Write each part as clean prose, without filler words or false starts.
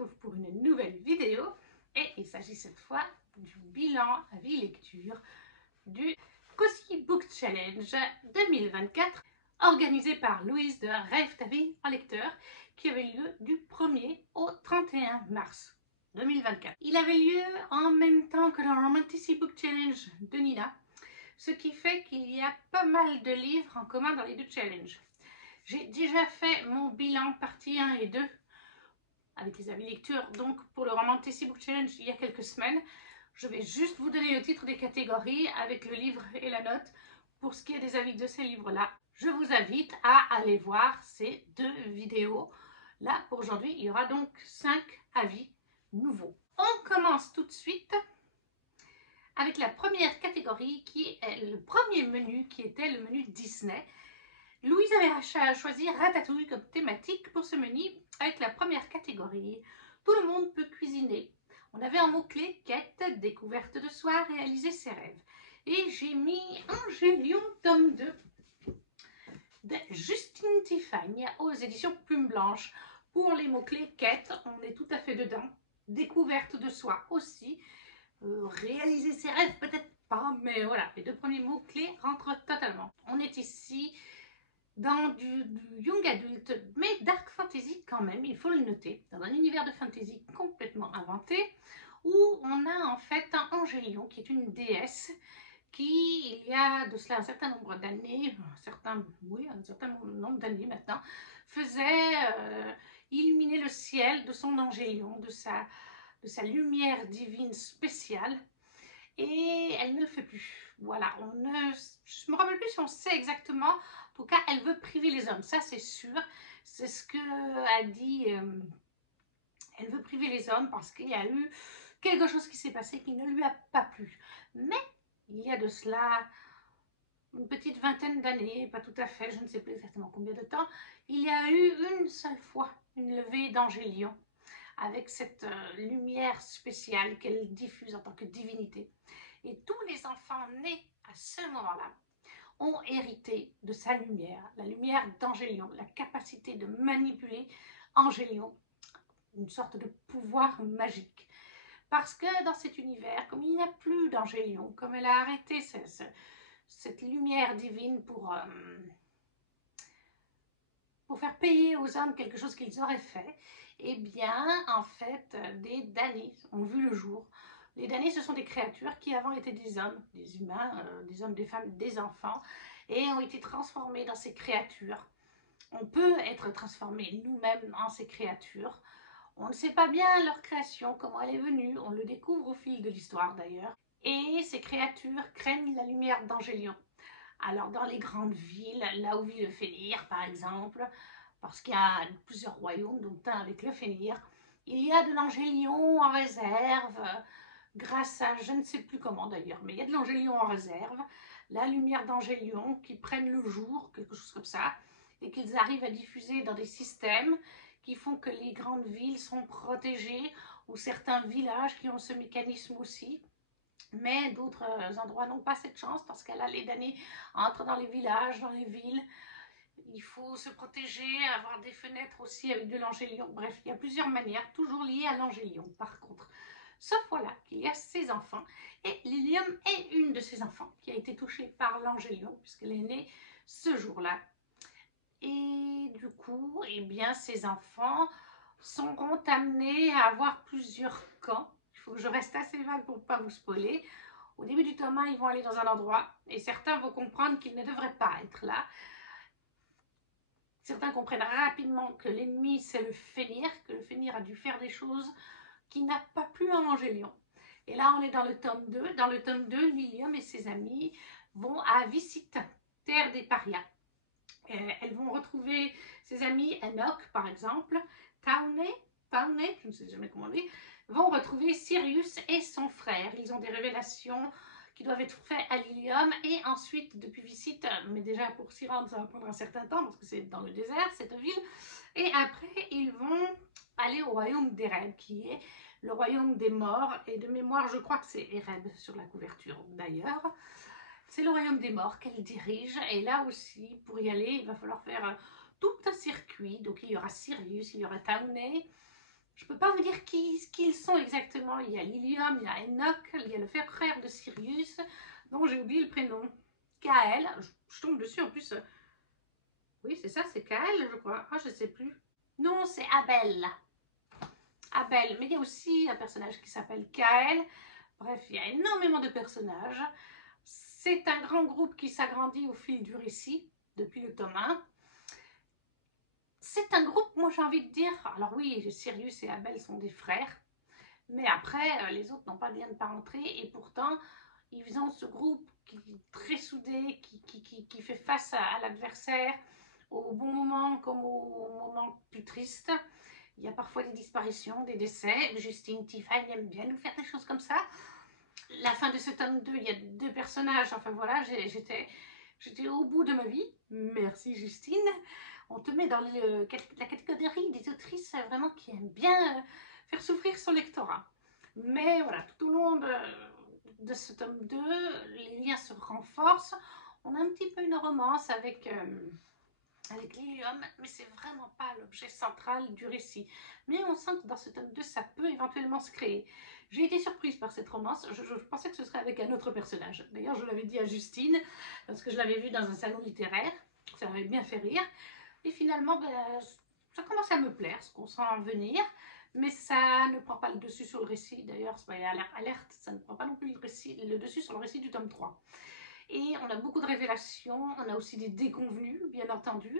retrouve pour une nouvelle vidéo et il s'agit cette fois du bilan avis lecture du Cozy Book Challenge 2024 organisé par Louise de Rêve ta vie en lecteur qui avait lieu du 1er au 31 mars 2024. Il avait lieu en même temps que le Romanticy Book Challenge de Nina, ce qui fait qu'il y a pas mal de livres en commun dans les deux challenges. J'ai déjà fait mon bilan partie 1 et 2 avec les avis lecture, donc pour le Romanticy Book Challenge il y a quelques semaines. Je vais juste vous donner le titre des catégories avec le livre et la note pour ce qui est des avis de ces livres-là. Je vous invite à aller voir ces deux vidéos. Là, pour aujourd'hui, il y aura donc 5 avis nouveaux. On commence tout de suite avec la première catégorie qui est le premier menu qui était le menu Disney. Louise avait choisi Ratatouille comme thématique pour ce menu avec la première catégorie. Tout le monde peut cuisiner. On avait un mot-clé quête, découverte de soi, réaliser ses rêves. Et j'ai mis Angélion tome 2 de Justine Tiffany aux éditions Plume Blanche. Pour les mots-clés quête, on est tout à fait dedans. Découverte de soi aussi. Réaliser ses rêves, peut-être pas, mais voilà, les deux premiers mots-clés rentrent totalement. On est ici dans du young adulte, mais dark fantasy quand même, il faut le noter, dans un univers de fantasy complètement inventé, où on a en fait un Angélion qui est une déesse qui, il y a de cela un certain nombre d'années, un certain nombre d'années maintenant, faisait illuminer le ciel de son Angélion, de sa lumière divine spéciale, et elle ne le fait plus. Voilà, je ne me rappelle plus si on sait exactement. En tout cas, elle veut priver les hommes, ça c'est sûr. C'est ce que a dit. Elle veut priver les hommes parce qu'il y a eu quelque chose qui s'est passé qui ne lui a pas plu. Mais il y a de cela une petite vingtaine d'années, pas tout à fait, je ne sais plus exactement combien de temps, il y a eu une seule fois une levée d'Angélion avec cette lumière spéciale qu'elle diffuse en tant que divinité. Et tous les enfants nés à ce moment-là ont hérité de sa lumière, la lumière d'Angélion, la capacité de manipuler Angélion, une sorte de pouvoir magique. Parce que dans cet univers, comme il n'y a plus d'Angélion, comme elle a arrêté cette lumière divine pour faire payer aux hommes quelque chose qu'ils auraient fait, eh bien, en fait, des damnés ont vu le jour. Les damnés, ce sont des créatures qui avant étaient des hommes, des humains, des hommes, des femmes, des enfants, et ont été transformés dans ces créatures. On peut être transformé nous-mêmes en ces créatures. On ne sait pas bien leur création, comment elle est venue, on le découvre au fil de l'histoire d'ailleurs. Et ces créatures craignent la lumière d'Angélion. Alors dans les grandes villes, là où vit le Fenrir par exemple, parce qu'il y a plusieurs royaumes, dont un avec le Fenrir, il y a de l'Angélion en réserve, grâce à je ne sais plus comment d'ailleurs, mais il y a de l'Angélion en réserve, la lumière d'Angélion qui prennent le jour, quelque chose comme ça, et qu'ils arrivent à diffuser dans des systèmes qui font que les grandes villes sont protégées, ou certains villages qui ont ce mécanisme aussi. Mais d'autres endroits n'ont pas cette chance parce qu'elle a les damnés entrent dans les villages, dans les villes. Il faut se protéger, avoir des fenêtres aussi avec de l'Angélion. Bref, il y a plusieurs manières, toujours liées à l'Angélion par contre. Sauf voilà qu'il y a ces enfants et Lilium est une de ces enfants qui a été touchée par l'Angélion puisqu'elle est née ce jour-là. Et du coup, eh bien, ces enfants seront amenés à avoir plusieurs camps. Il faut que je reste assez vague pour ne pas vous spoiler. Au début du tome 1, ils vont aller dans un endroit et certains vont comprendre qu'ils ne devraient pas être là. Certains comprennent rapidement que l'ennemi c'est le Fenrir, que le Fenrir a dû faire des choses qui n'a pas plu à Angélion. Et là, on est dans le tome 2. Dans le tome 2, Lilium et ses amis vont à Visite, terre des parias. Elles vont retrouver ses amis Enoch, par exemple, Taunay, je ne sais jamais comment on dit, vont retrouver Sirius et son frère. Ils ont des révélations qui doivent être faites à Lilium et ensuite, depuis Visite, mais déjà pour s'y rendre, ça va prendre un certain temps parce que c'est dans le désert, cette ville. Et après, ils vont aller au royaume d'Ereb, qui est le royaume des morts. Et de mémoire, je crois que c'est Ereb sur la couverture d'ailleurs. C'est le royaume des morts qu'elle dirige et là aussi, pour y aller, il va falloir faire tout un circuit. Donc il y aura Sirius, il y aura Taunay, Je ne peux pas vous dire qui ils sont exactement. Il y a Lilium, il y a Enoch, il y a le frère de Sirius, dont j'ai oublié le prénom. Kael, je tombe dessus en plus. Oui, c'est ça, c'est Kael, je crois. Ah, je ne sais plus. Non, c'est Abel. Abel, mais il y a aussi un personnage qui s'appelle Kael. Bref, il y a énormément de personnages. C'est un grand groupe qui s'agrandit au fil du récit, depuis le tome 1. C'est un groupe, moi j'ai envie de dire, alors oui, Sirius et Abel sont des frères, mais après, les autres n'ont pas de lien de parenté, et pourtant, ils ont ce groupe qui est très soudé, qui fait face à l'adversaire, au bon moment comme au moment plus triste. Il y a parfois des disparitions, des décès. Justine Tiffany aime bien nous faire des choses comme ça. La fin de ce tome 2, il y a 2 personnages, enfin voilà, j'étais au bout de ma vie. Merci Justine. On te met dans la catégorie des autrices vraiment qui aiment bien faire souffrir son lectorat. Mais voilà, tout au long de ce tome 2, les liens se renforcent. On a un petit peu une romance avec Lilium, mais c'est vraiment pas l'objet central du récit. Mais on sent que dans ce tome 2, ça peut éventuellement se créer. J'ai été surprise par cette romance. Je pensais que ce serait avec un autre personnage. D'ailleurs, je l'avais dit à Justine, parce que je l'avais vu dans un salon littéraire. Ça m'avait bien fait rire. Et finalement, ben, ça commence à me plaire, ce qu'on sent venir. Mais ça ne prend pas le dessus sur le récit. D'ailleurs, alerte, ça ne prend pas non plus le dessus sur le récit du tome 3. Et on a beaucoup de révélations, on a aussi des déconvenus, bien entendu.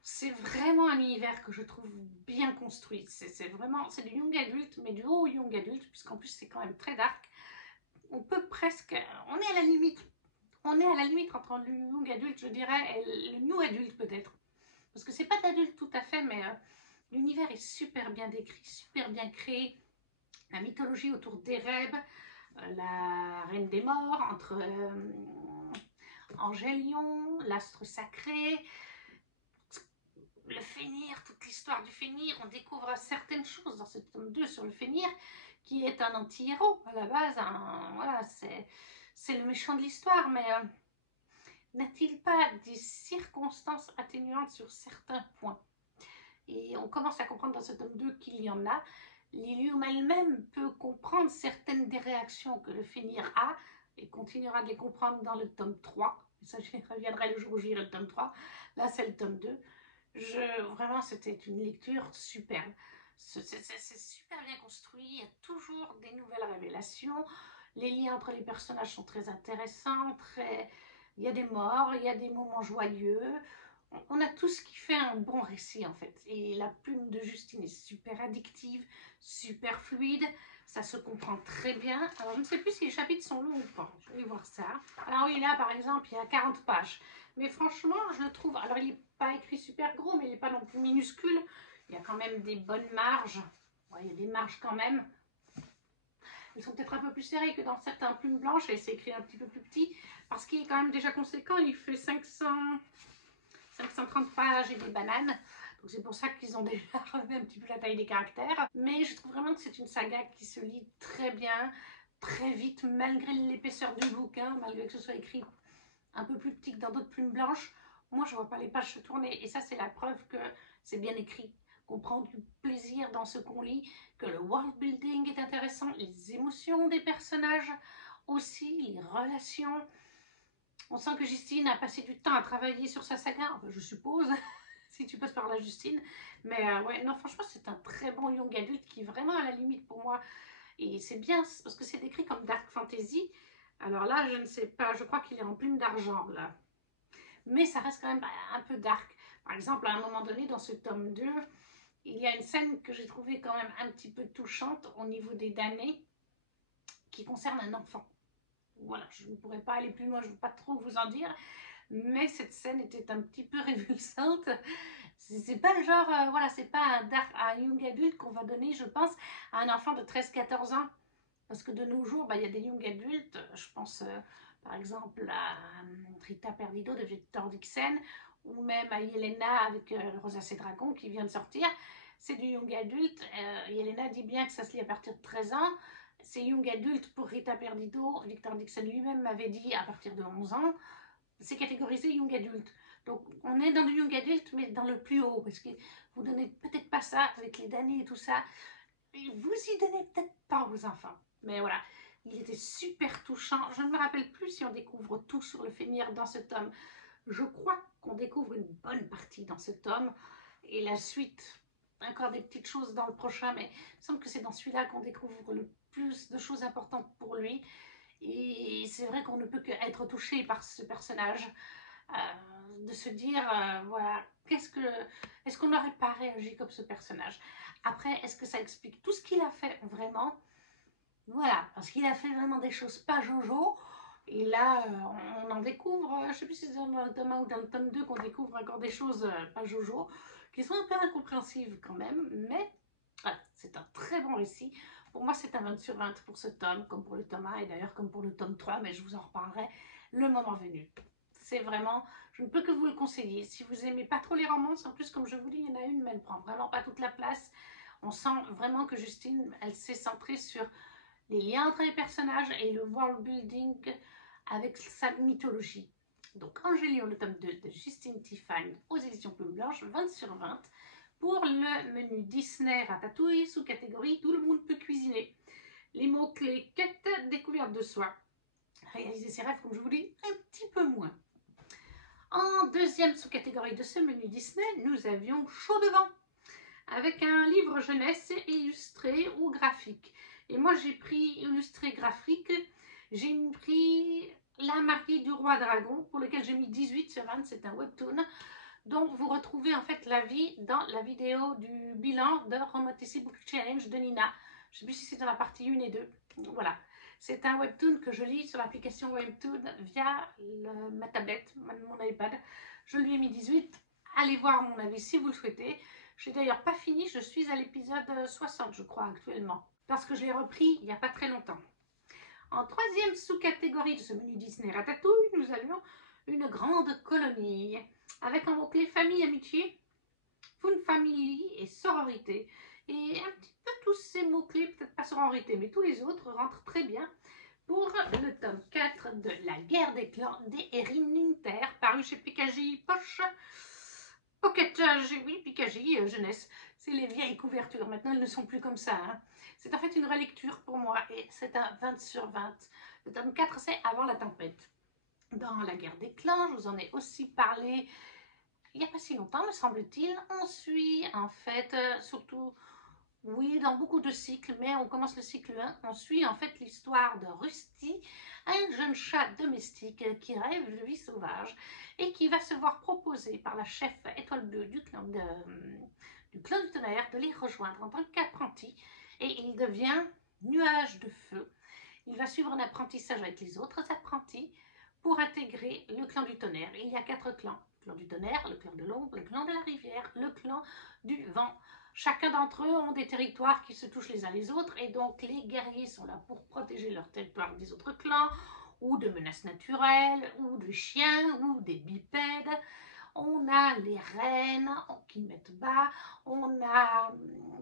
C'est vraiment un univers que je trouve bien construit. C'est du young adulte, mais du haut young adulte, puisqu'en plus c'est quand même très dark. On peut presque, on est à la limite entre le young adulte, je dirais, et le new adulte peut-être. Parce que c'est pas d'adulte tout à fait, mais l'univers est super bien décrit, super bien créé. La mythologie autour d'Ereb, la reine des morts, entre Angélion, l'astre sacré, le Fenrir, toute l'histoire du Fenrir. On découvre certaines choses dans ce tome 2 sur le Fenrir, qui est un anti-héros à la base. Voilà, c'est le méchant de l'histoire, mais n'a-t-il pas des circonstances atténuantes sur certains points? Et on commence à comprendre dans ce tome 2 qu'il y en a. Lilium elle-même peut comprendre certaines des réactions que le Fenrir a et continuera de les comprendre dans le tome 3. Ça, j'y reviendrai le jour où j'irai le tome 3. Là, c'est le tome 2. Vraiment, c'était une lecture superbe. C'est super bien construit. Il y a toujours des nouvelles révélations. Les liens entre les personnages sont très intéressants. Il y a des morts, il y a des moments joyeux. On a tout ce qui fait un bon récit en fait. Et la plume de Justine est super addictive, super fluide. Ça se comprend très bien. Alors je ne sais plus si les chapitres sont longs ou pas. Je vais voir ça. Alors oui, là par exemple, il y a 40 pages. Mais franchement, je le trouve... Alors il n'est pas écrit super gros, mais il n'est pas non plus minuscule. Il y a quand même des bonnes marges. Ouais, il y a des marges quand même. Elles sont peut-être un peu plus serrées que dans certains plumes blanches. Et c'est écrit un petit peu plus petit. Parce qu'il est quand même déjà conséquent. Il fait 530 pages et des bananes. Donc c'est pour ça qu'ils ont déjà revu un petit peu la taille des caractères. Mais je trouve vraiment que c'est une saga qui se lit très bien, très vite, malgré l'épaisseur du bouquin, malgré que ce soit écrit un peu plus petit que dans d'autres plumes blanches. Moi, je ne vois pas les pages se tourner. Et ça, c'est la preuve que c'est bien écrit, qu'on prend du plaisir dans ce qu'on lit, que le world building est intéressant, les émotions des personnages aussi, les relations. On sent que Justine a passé du temps à travailler sur sa saga, enfin, je suppose, si tu passes par la Justine. Mais ouais, non, franchement, c'est un très bon young adulte qui est vraiment à la limite pour moi. Et c'est bien, parce que c'est décrit comme dark fantasy. Alors là, je ne sais pas, je crois qu'il est en plume d'argent, là. Mais ça reste quand même un peu dark. Par exemple, à un moment donné, dans ce tome 2, il y a une scène que j'ai trouvée quand même un petit peu touchante au niveau des damnés, qui concerne un enfant. Voilà, je ne pourrais pas aller plus loin, je ne veux pas trop vous en dire, mais cette scène était un petit peu révulsante. C'est pas le genre, voilà, c'est pas un young adulte qu'on va donner, je pense, à un enfant de 13-14 ans. Parce que de nos jours, il y a des young adultes, je pense par exemple à Rita Perdido de Victor Dixon, ou même à Yelena avec Rosacea Dragon qui vient de sortir. C'est du young adulte. Yelena dit bien que ça se lit à partir de 13 ans. C'est young adulte pour Rita Perdido. Victor Dixon lui-même m'avait dit à partir de 11 ans. c'est catégorisé Young Adult. Donc, on est dans le Young Adult, mais dans le plus haut, parce que vous donnez peut-être pas ça avec les damnés et tout ça. Et vous y donnez peut-être pas aux enfants. Mais voilà, il était super touchant. Je ne me rappelle plus si on découvre tout sur le Fenrir dans ce tome. Je crois qu'on découvre une bonne partie dans ce tome. Et la suite, encore des petites choses dans le prochain, mais il me semble que c'est dans celui-là qu'on découvre le plus de choses importantes pour lui. Et c'est vrai qu'on ne peut qu'être touché par ce personnage, de se dire, voilà, est-ce qu'on n'aurait pas réagi comme ce personnage? Après, est-ce que ça explique tout ce qu'il a fait vraiment? Voilà, parce qu'il a fait vraiment des choses pas jojo. Et là, on en découvre, je ne sais plus si c'est dans le tome 1 ou dans le tome 2 qu'on découvre encore des choses pas jojo, qui sont un peu incompréhensibles quand même, mais voilà, c'est un très bon récit. Pour moi, c'est un 20 sur 20 pour ce tome, comme pour le tome 1 et d'ailleurs comme pour le tome 3, mais je vous en reparlerai le moment venu. C'est vraiment, je ne peux que vous le conseiller. Si vous n'aimez pas trop les romances, en plus, comme je vous dis, il y en a une, mais elle prend vraiment pas toute la place. On sent vraiment que Justine, elle s'est centrée sur les liens entre les personnages et le world building avec sa mythologie. Donc Angélion, le tome 2 de Justine Tiffany aux éditions Plume Blanche, 20 sur 20 pour le menu Disney Ratatouille sous catégorie Tout le monde peut cuisiner. Les mots-clés quête, découverte de soi. Réaliser ses rêves, comme je vous dis, un petit peu moins. En deuxième sous-catégorie de ce menu Disney, nous avions Chaud devant, avec un livre jeunesse illustré ou graphique. Et moi, j'ai pris illustré graphique, j'ai pris La Marie du Roi Dragon, pour lequel j'ai mis 18 sur 20, c'est un webtoon. Donc, vous retrouvez en fait l'avis dans la vidéo du bilan de Romanticy Book Challenge de Nina. Je ne sais plus si c'est dans la partie 1 et 2. Voilà. C'est un webtoon que je lis sur l'application Webtoon via ma tablette, mon iPad. Je lui ai mis 18. Allez voir mon avis si vous le souhaitez. Je n'ai d'ailleurs pas fini, je suis à l'épisode 60, je crois, actuellement. Parce que je l'ai repris il n'y a pas très longtemps. En troisième sous-catégorie de ce menu Disney Ratatouille, nous avions une grande colonie, avec un mot-clé famille, amitié, fun family et sororité. Et un petit peu tous ces mots-clés, peut-être pas sororité, mais tous les autres rentrent très bien pour le tome 4 de La guerre des clans des Erin Ninter, paru chez PKJ Poche. Pocket, oui, PKJ jeunesse. C'est les vieilles couvertures, maintenant elles ne sont plus comme ça. Hein. C'est en fait une relecture pour moi et c'est un 20 sur 20. Le tome 4, c'est Avant la tempête. Dans La guerre des clans, je vous en ai aussi parlé il n'y a pas si longtemps, me semble-t-il. On suit en fait, surtout, oui, dans beaucoup de cycles, mais on commence le cycle 1. On suit en fait l'histoire de Rusty, un jeune chat domestique qui rêve de vie sauvage et qui va se voir proposer par la chef étoile bleue du clan du tonnerre de les rejoindre en tant qu'apprenti. Et il devient nuage de feu. Il va suivre un apprentissage avec les autres apprentis pour intégrer le clan du tonnerre. Il y a 4 clans. Le clan du tonnerre, le clan de l'ombre, le clan de la rivière, le clan du vent. Chacun d'entre eux ont des territoires qui se touchent les uns les autres et donc les guerriers sont là pour protéger leur territoire des autres clans ou de menaces naturelles ou de chiens ou des bipèdes. On a les reines qui mettent bas, on a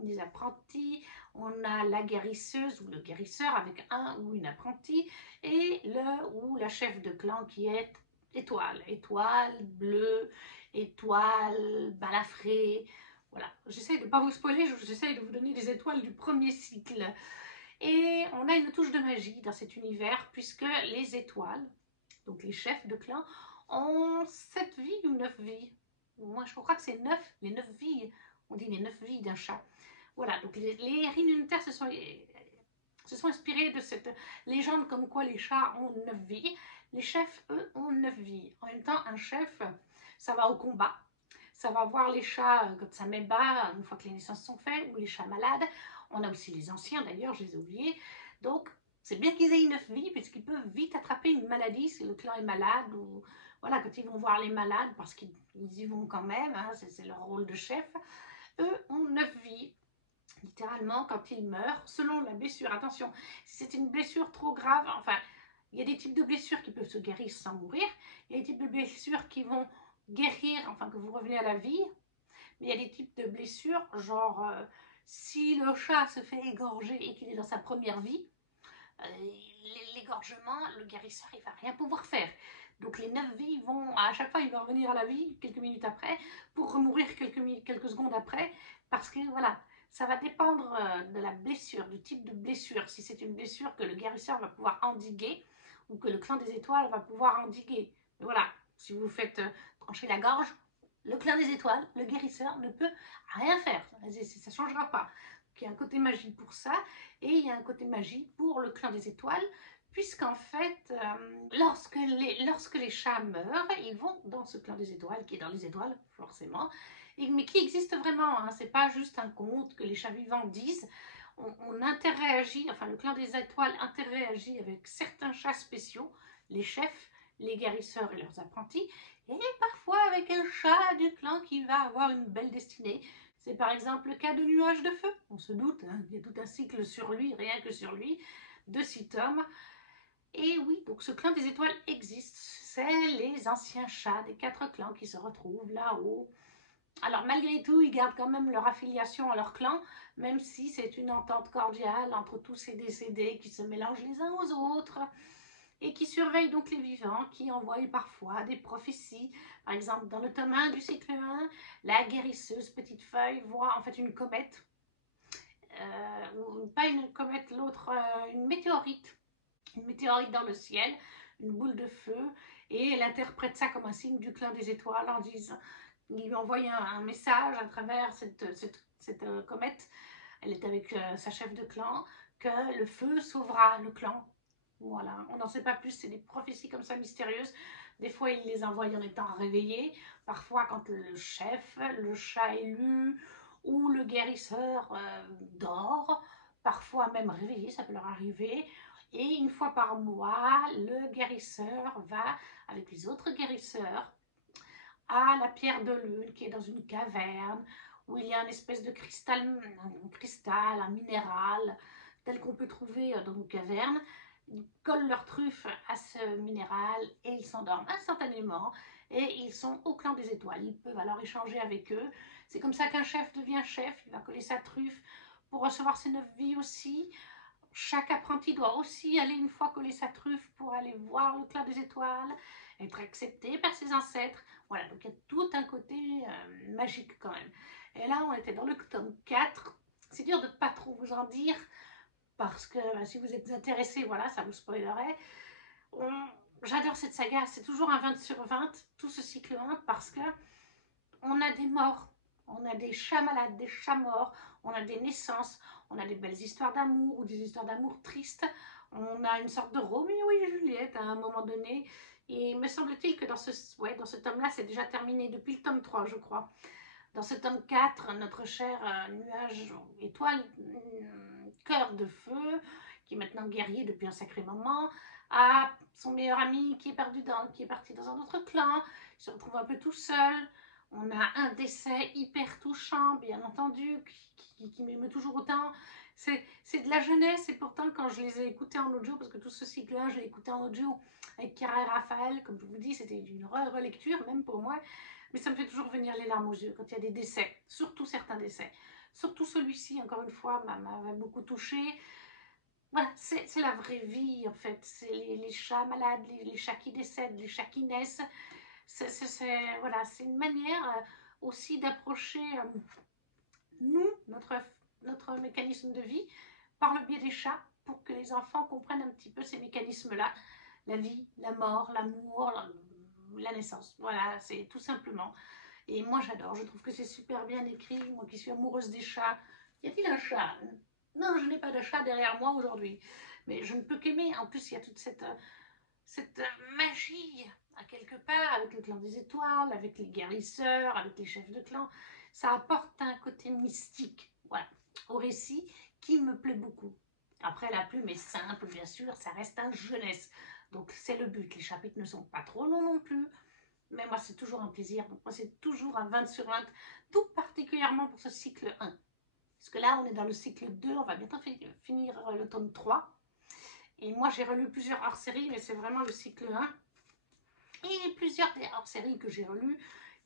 les apprentis, on a la guérisseuse ou le guérisseur avec un ou une apprentie et le ou la chef de clan qui est étoile, étoile bleue, étoile balafrée. Voilà, j'essaie de ne pas vous spoiler, j'essaie de vous donner des étoiles du premier cycle. Et on a une touche de magie dans cet univers puisque les étoiles, donc les chefs de clan, ont 7 vies ou 9 vies. Moi, je crois que c'est 9, les 9 vies. On dit les 9 vies d'un chat. Voilà, donc les Erin Ninter se sont inspirés de cette légende comme quoi les chats ont 9 vies. Les chefs, eux, ont 9 vies. En même temps, un chef, ça va au combat. Ça va voir les chats quand ça met bas, une fois que les naissances sont faites, ou les chats malades. On a aussi les anciens, d'ailleurs, je les ai oubliés. Donc, c'est bien qu'ils aient 9 vies, puisqu'ils peuvent vite attraper une maladie si le clan est malade, ou voilà, quand ils vont voir les malades, parce qu'ils y vont quand même, hein, c'est leur rôle de chef. Eux ont 9 vies. Littéralement, quand ils meurent, selon la blessure, attention, si c'est une blessure trop grave, enfin, il y a des types de blessures qui peuvent se guérir sans mourir, il y a des types de blessures qui vont guérir, enfin que vous revenez à la vie, mais il y a des types de blessures, genre, si le chat se fait égorger et qu'il est dans sa première vie, l'égorgement, le guérisseur, il ne va rien pouvoir faire. Donc les 9 vies vont, à chaque fois, il va revenir à la vie quelques minutes après, pour remourir quelques secondes après, parce que voilà, ça va dépendre de la blessure, du type de blessure. Si c'est une blessure que le guérisseur va pouvoir endiguer, ou que le clan des étoiles va pouvoir endiguer. Mais voilà, si vous faites trancher la gorge, le clan des étoiles, le guérisseur ne peut rien faire, ça ne changera pas. Donc, il y a un côté magie pour ça, et il y a un côté magie pour le clan des étoiles, puisqu'en fait, lorsque les chats meurent, ils vont dans ce clan des étoiles, qui est dans les étoiles, forcément, mais qui existe vraiment, hein. C'est pas juste un conte que les chats vivants disent. On interagit, enfin le clan des étoiles interagit avec certains chats spéciaux, les chefs, les guérisseurs et leurs apprentis, et parfois avec un chat du clan qui va avoir une belle destinée. C'est par exemple le cas de Nuage de Feu, on se doute, hein, il y a tout un cycle sur lui, rien que sur lui, de 6 tomes. Et oui, donc ce clan des étoiles existe, c'est les anciens chats des 4 clans qui se retrouvent là-haut. Alors malgré tout, ils gardent quand même leur affiliation à leur clan, même si c'est une entente cordiale entre tous ces décédés qui se mélangent les uns aux autres et qui surveillent donc les vivants, qui envoient parfois des prophéties. Par exemple, dans le tome 1 du cycle 1, la guérisseuse Petite Feuille voit en fait une comète, ou pas une comète, l'autre, une météorite dans le ciel, une boule de feu, et elle interprète ça comme un signe du clan des étoiles en disant, il lui envoie un message à travers cette comète, elle est avec sa chef de clan, que le feu sauvera le clan. Voilà, on n'en sait pas plus, c'est des prophéties comme ça mystérieuses. Des fois, il les envoie en étant réveillé, parfois quand le chef, le chat élu ou le guérisseur dort, parfois même réveillé, ça peut leur arriver. Et une fois par mois, le guérisseur va, avec les autres guérisseurs, à la pierre de lune qui est dans une caverne, où il y a une espèce de cristal, un minéral, tel qu'on peut trouver dans une caverne. Ils collent leur truffe à ce minéral et ils s'endorment instantanément. Et ils sont au clan des étoiles. Ils peuvent alors échanger avec eux. C'est comme ça qu'un chef devient chef. Il va coller sa truffe pour recevoir ses 9 vies aussi. Chaque apprenti doit aussi aller une fois coller sa truffe pour aller voir le clan des étoiles, être accepté par ses ancêtres. Voilà, donc il y a tout un côté magique quand même. Et là, on était dans le tome 4. C'est dur de ne pas trop vous en dire, parce que si vous êtes intéressé, voilà, ça vous spoilerait. J'adore cette saga, c'est toujours un 20 sur 20, tout ce cycle 1, parce que on a des morts, on a des chats malades, des chats morts, on a des naissances, on a des belles histoires d'amour ou des histoires d'amour tristes, on a une sorte de Roméo et Juliette à un moment donné. Et me semble-t-il que dans ce tome-là, c'est déjà terminé depuis le tome 3, je crois. Dans ce tome 4, notre cher nuage étoile, cœur de feu, qui est maintenant guerrier depuis un sacré moment, a son meilleur ami qui est parti dans un autre clan, il se retrouve un peu tout seul. On a un décès hyper touchant, bien entendu, qui m'émeut toujours autant. C'est de la jeunesse, et pourtant quand je les ai écoutés en audio, parce que tout ce cycle-là, je l'ai écouté en audio avec Chiara et Raphaël, comme je vous dis, c'était une relecture, même pour moi, mais ça me fait toujours venir les larmes aux yeux quand il y a des décès, surtout certains décès. Surtout celui-ci, encore une fois, m'a beaucoup touchée. Voilà, c'est la vraie vie, en fait. C'est les chats malades, les chats qui décèdent, les chats qui naissent. Voilà, c'est une manière aussi d'approcher nous, notre mécanisme de vie, par le biais des chats, pour que les enfants comprennent un petit peu ces mécanismes-là. La vie, la mort, l'amour, la naissance. Voilà, c'est tout simplement. Et moi, j'adore. Je trouve que c'est super bien écrit. Moi qui suis amoureuse des chats. Y a-t-il un chat? Non, je n'ai pas de chat derrière moi aujourd'hui. Mais je ne peux qu'aimer. En plus, il y a toute cette magie, à quelque part, avec le clan des étoiles, avec les guérisseurs, avec les chefs de clan. Ça apporte un côté mystique, voilà, au récit qui me plaît beaucoup. Après, la plume est simple, bien sûr, ça reste un jeunesse. Donc, c'est le but. Les chapitres ne sont pas trop longs non plus. Mais moi, c'est toujours un plaisir. Donc, moi, c'est toujours un 20 sur 20, tout particulièrement pour ce cycle 1. Parce que là, on est dans le cycle 2, on va bientôt finir le tome 3. Et moi, j'ai relu plusieurs hors-séries, mais c'est vraiment le cycle 1. Et plusieurs des hors-séries que j'ai relus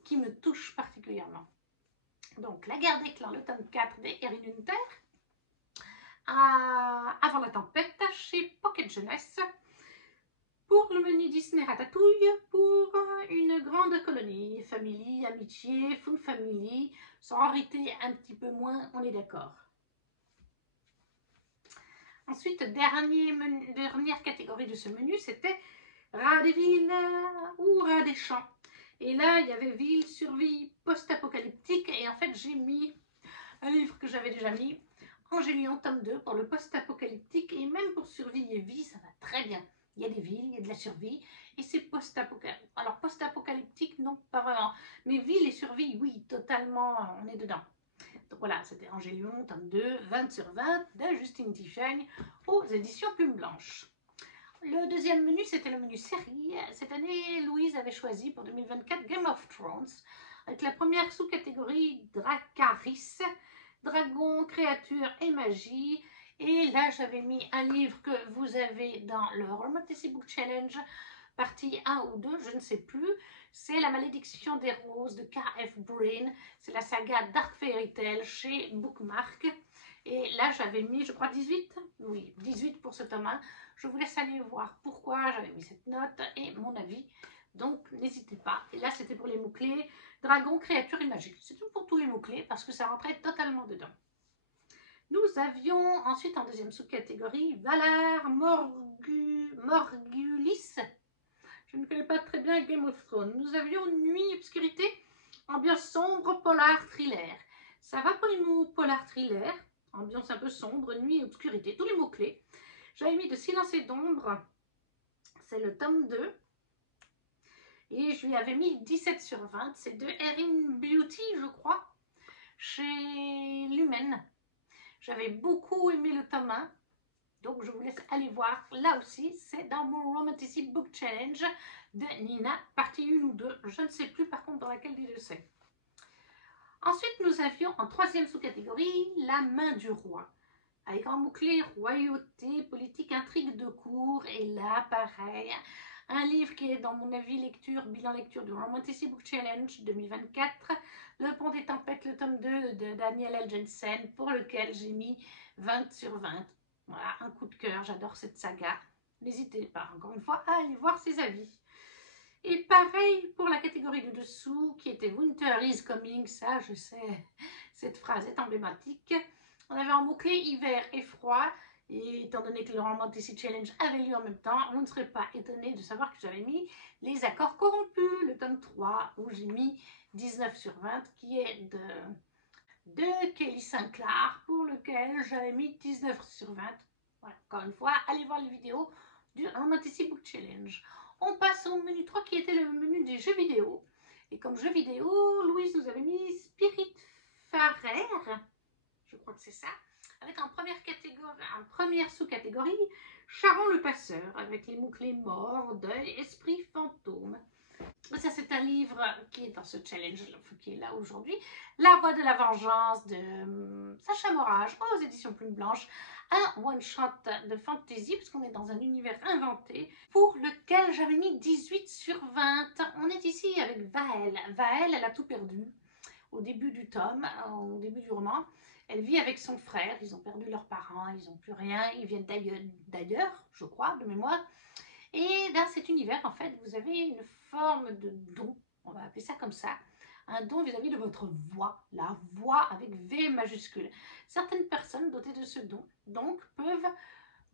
qui me touchent particulièrement. Donc, La guerre des clans, le tome 4 des Erin Hunter. Avant la tempête, chez Pocket Jeunesse. Pour le menu Disney Ratatouille, pour une grande colonie, famille, amitié, fun family, sororité un petit peu moins, on est d'accord. Ensuite, dernière catégorie de ce menu, c'était Rats des villes ou Rats des champs. Et là, il y avait ville, survie, post-apocalyptique. Et en fait, j'ai mis un livre que j'avais déjà mis, Angélion, tome 2, pour le post-apocalyptique. Et même pour survie et vie, ça va très bien. Il y a des villes, il y a de la survie. Et c'est post-apocalyptique. Alors, post-apocalyptique, non, pas vraiment. Mais ville et survie, oui, totalement, on est dedans. Donc voilà, c'était Angélion, tome 2, 20 sur 20, de Justine Tiffany, aux éditions Plume Blanche. Le deuxième menu, c'était le menu série. Cette année, Louise avait choisi pour 2024 Game of Thrones, avec la première sous-catégorie Dracarys, dragon, créature et magie. Et là, j'avais mis un livre que vous avez dans le Romantasy Book Challenge, partie 1 ou 2, je ne sais plus. C'est La malédiction des roses de K.F. Breene. C'est la saga Dark Fairy Tale chez Bookmark. Et là, j'avais mis, je crois, 18. Oui, 18 pour ce tome 1. Je vous laisse aller voir pourquoi j'avais mis cette note et mon avis. Donc, n'hésitez pas. Et là, c'était pour les mots-clés dragon, créature et magie. C'est tout pour tous les mots-clés parce que ça rentrait totalement dedans. Nous avions ensuite en deuxième sous-catégorie Valar Morgulis. Je ne connais pas très bien Game of Thrones. Nous avions Nuit, obscurité, ambiance sombre, polar, thriller. Ça va pour les mots polar, thriller, ambiance un peu sombre, nuit, obscurité, tous les mots-clés. J'avais mis de Silence et d'ombre, c'est le tome 2. Et je lui avais mis 17 sur 20. C'est de Erin Beauty, je crois, chez Lumen. J'avais beaucoup aimé le tome 1. Donc, je vous laisse aller voir. Là aussi, c'est dans mon Romantasy Book Challenge de Nina, partie 1 ou 2. Je ne sais plus, par contre, dans laquelle des deux c'est. Ensuite, nous avions en troisième sous-catégorie La main du roi. Avec un mot-clé royauté, politique, intrigue de cour. Et là, pareil, un livre qui est dans mon avis lecture, bilan lecture du Romantasy Book Challenge 2024. Le Pont des Tempêtes, le tome 2 de Daniel L. Jensen, pour lequel j'ai mis 20 sur 20. Voilà, un coup de cœur, j'adore cette saga. N'hésitez pas, encore une fois, à aller voir ses avis. Et pareil pour la catégorie de dessous, qui était Winter is coming, ça je sais, cette phrase est emblématique. On avait un mot-clé hiver et froid, et étant donné que le Romantasy Challenge avait lieu en même temps, vous ne serez pas étonné de savoir que j'avais mis Les accords corrompus, le tome 3, où j'ai mis 19 sur 20, qui est de Kelly Sinclair, pour lequel j'avais mis 19 sur 20. Voilà, encore une fois, allez voir les vidéos du Romantasy Book Challenge. On passe au menu 3 qui était le menu des jeux vidéo. Et comme jeu vidéo, Louise nous avait mis Spiritfarer, je crois que c'est ça, avec en première sous-catégorie, Charon le Passeur, avec les mots-clés mort, deuil, esprit, fantôme. Ça, c'est un livre qui est dans ce challenge, qui est là aujourd'hui. La Voix de la Vengeance de Sacha Morage, aux éditions Plume Blanche. Un one-shot de fantasy, parce qu'on est dans un univers inventé, pour lequel j'avais mis 18 sur 20. On est ici avec Vaël. Vaël, elle a tout perdu au début du tome, au début du roman. Elle vit avec son frère, ils ont perdu leurs parents, ils n'ont plus rien, ils viennent d'ailleurs, je crois, de mémoire. Et dans cet univers, en fait, vous avez une forme de don, on va appeler ça comme ça, un don vis-à-vis de votre voix, la voix avec V majuscule. Certaines personnes dotées de ce don, donc, peuvent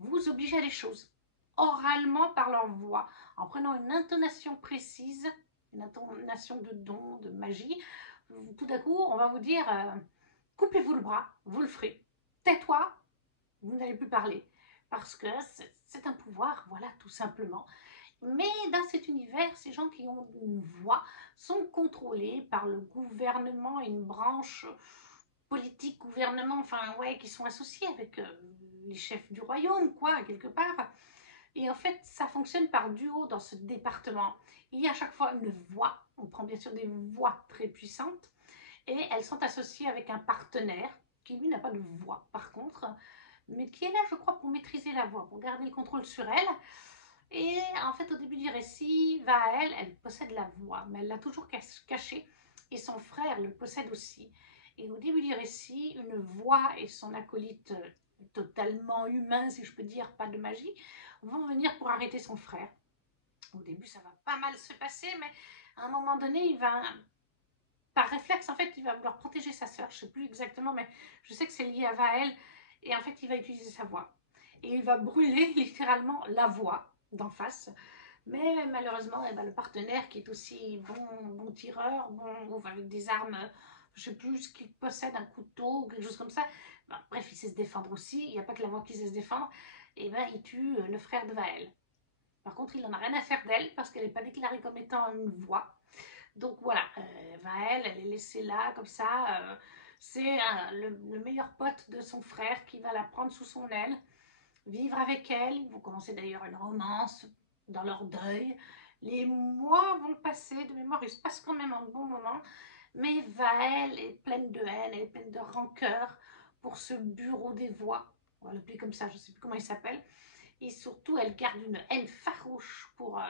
vous obliger à des choses, oralement par leur voix, en prenant une intonation précise, une intonation de don, de magie. Tout à coup, on va vous dire, coupez-vous le bras, vous le ferez. Tais-toi, vous n'allez plus parler. Parce que c'est un pouvoir, voilà, tout simplement. Mais dans cet univers, ces gens qui ont une voix sont contrôlés par le gouvernement, une branche politique, gouvernement, enfin, ouais, qui sont associés avec les chefs du royaume, quoi, quelque part. Et en fait, ça fonctionne par duo dans ce département. Il y a à chaque fois une voix, on prend bien sûr des voix très puissantes, et elles sont associées avec un partenaire qui, lui, n'a pas de voix, par contre, mais qui est là, je crois, pour maîtriser la voix, pour garder le contrôle sur elle. Et en fait, au début du récit, Vaël, elle possède la voix, mais elle l'a toujours cachée, et son frère le possède aussi. Et au début du récit, une voix et son acolyte totalement humain, si je peux dire, pas de magie, vont venir pour arrêter son frère. Au début, ça va pas mal se passer, mais à un moment donné, il va, par réflexe, en fait, il va vouloir protéger sa sœur. Je sais plus exactement, mais je sais que c'est lié à Vaël. Et en fait, il va utiliser sa voix. Et il va brûler littéralement la voix d'en face. Mais malheureusement, le partenaire qui est aussi bon tireur, avec des armes, je ne sais plus ce qu'il possède, un couteau ou quelque chose comme ça. Ben, bref, il sait se défendre aussi. Il n'y a pas que la voix qui sait se défendre. Et ben, il tue le frère de Vaël. Par contre, il n'en a rien à faire d'elle parce qu'elle n'est pas déclarée comme étant une voix. Donc voilà, Vaël, elle est laissée là, comme ça. C'est le meilleur pote de son frère qui va la prendre sous son aile, vivre avec elle. Ils vont commencer d'ailleurs une romance dans leur deuil. Les mois vont passer, de mémoire, il se passe quand même un bon moment. Mais Vaël est pleine de haine, elle est pleine de rancœur pour ce bureau des voix. On va l'appeler comme ça, je ne sais plus comment il s'appelle. Et surtout, elle garde une haine farouche pour